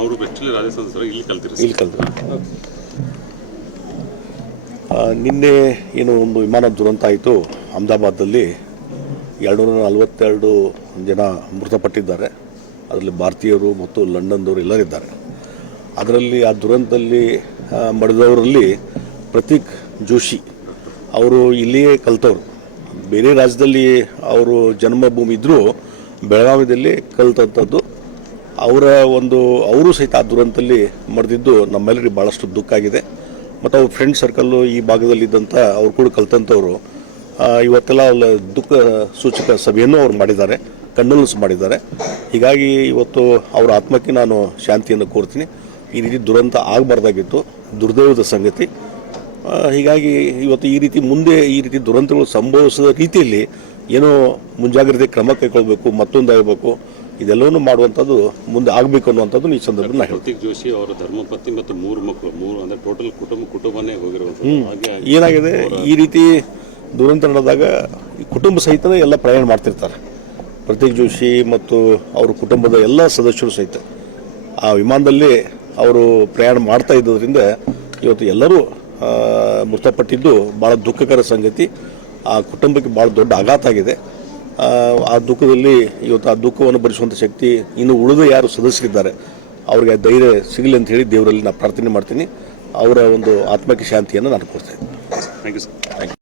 ಅವರು actually Rajasthan sir ಇಲ್ಲಿ ಕಲ್ತಿರು. ನಿನ್ನೆ ಏನು ಒಂದು ವಿಮಾನ ದುರಂತ ಆಯಿತು ಅಹಮದಾಬಾದಲ್ಲಿ. 242 ಜನ ಮೃತಪಟ್ಟಿದ್ದಾರೆ. ಅದರಲ್ಲಿ ಭಾರತೀಯರು ಮತ್ತು ಲಂಡನ್ದವರು ಎಲ್ಲರಿದ್ದಾರೆ. ಅದರಲ್ಲಿ ಆ ದುರಂತದಲ್ಲಿ ಮಡಿದವರಲ್ಲಿ ಪ್ರತೀಕ್ ಜೋಶಿ ಅವರು ಇಲ್ಲಿಯೇ ಕಲ್ತವರು. ಬೇರೆ ರಾಜ್ಯದಲ್ಲಿ ಅವರು ಜನ್ಮಭೂಮಿ ಇದ್ದರೂ ಬೆಳಗಾವಿಯಲ್ಲಿ ಕಲ್ತಂಥದ್ದು. ಅವರು ಸಹಿತ ಆ ದುರಂತದಲ್ಲಿ ಮಡಿದಿದ್ದು ನಮ್ಮೆಲ್ಲರಿಗೆ ಭಾಳಷ್ಟು ದುಃಖ ಆಗಿದೆ. ಮತ್ತು ಅವ್ರ ಫ್ರೆಂಡ್ ಸರ್ಕಲ್ಲು ಈ ಭಾಗದಲ್ಲಿದ್ದಂಥ ಅವ್ರು ಕೂಡ ಕಲ್ತಂಥವ್ರು ಇವತ್ತೆಲ್ಲ ದುಃಖ ಸೂಚಕ ಸಭೆಯನ್ನು ಅವ್ರು ಮಾಡಿದ್ದಾರೆ, ಕಂಡೋಲೆನ್ಸ್ ಮಾಡಿದ್ದಾರೆ. ಹೀಗಾಗಿ ಇವತ್ತು ಅವರ ಆತ್ಮಕ್ಕೆ ನಾನು ಶಾಂತಿಯನ್ನು ಕೋರ್ತೀನಿ. ಈ ರೀತಿ ದುರಂತ ಆಗಬಾರ್ದಾಗಿತ್ತು, ದುರ್ದೈವದ ಸಂಗತಿ. ಹೀಗಾಗಿ ಇವತ್ತು ಮುಂದೆ ಈ ರೀತಿ ದುರಂತಗಳು ಸಂಭವಿಸಿದ ರೀತಿಯಲ್ಲಿ ಏನೋ ಮುಂಜಾಗ್ರತೆ ಕ್ರಮ ಕೈಗೊಳ್ಳಬೇಕು, ಮತ್ತೊಂದಾಗಬೇಕು, ಇದೆಲ್ಲವನ್ನೂ ಮಾಡುವಂಥದ್ದು ಮುಂದೆ ಆಗಬೇಕು ಅನ್ನುವಂಥದ್ದು ಈ ಸಂದರ್ಭದಲ್ಲಿ ನಾನು ಹೇಳ್ತೀನಿ. ಪ್ರತೀಕ್ ಜೋಶಿ ಅವರ ಧರ್ಮಪತ್ನಿ ಮತ್ತು 3 ಮಕ್ಕಳು, ಅಂದರೆ ಟೋಟಲ್ ಕುಟುಂಬನೇ ಹೋಗಿರುವಂಥದ್ದು. ಏನಾಗಿದೆ, ಈ ರೀತಿ ದುರಂತ ನಡೆದಾಗ ಕುಟುಂಬ ಸಹಿತ ಎಲ್ಲ ಪ್ರಯಾಣ ಮಾಡ್ತಿರ್ತಾರೆ. ಪ್ರತೀಕ್ ಜೋಶಿ ಮತ್ತು ಅವ್ರ ಕುಟುಂಬದ ಎಲ್ಲ ಸದಸ್ಯರು ಸಹಿತ ಆ ವಿಮಾನದಲ್ಲಿ ಅವರು ಪ್ರಯಾಣ ಮಾಡ್ತಾ ಇದ್ದದ್ರಿಂದ ಇವತ್ತು ಎಲ್ಲರೂ ಮೃತಪಟ್ಟಿದ್ದು ಭಾಳ ದುಃಖಕರ ಸಂಗತಿ. ಆ ಕುಟುಂಬಕ್ಕೆ ಭಾಳ ದೊಡ್ಡ ಆಘಾತ ಆಗಿದೆ. ಆ ದುಃಖದಲ್ಲಿ ಇವತ್ತು ಆ ದುಃಖವನ್ನು ಭರಿಸುವಂಥ ಶಕ್ತಿ ಇನ್ನು ಉಳಿದ ಯಾರು ಸದಸ್ಯರಿದ್ದಾರೆ ಅವ್ರಿಗೆ ಧೈರ್ಯ ಸಿಗಲಿ ಅಂತ ಹೇಳಿ ದೇವರಲ್ಲಿ ನಾನು ಪ್ರಾರ್ಥನೆ ಮಾಡ್ತೀನಿ. ಅವರ ಒಂದು ಆತ್ಮಕ್ಕೆ ಶಾಂತಿಯನ್ನು ನಾನು ಕೊಡ್ತೇನೆ. Thank you sir.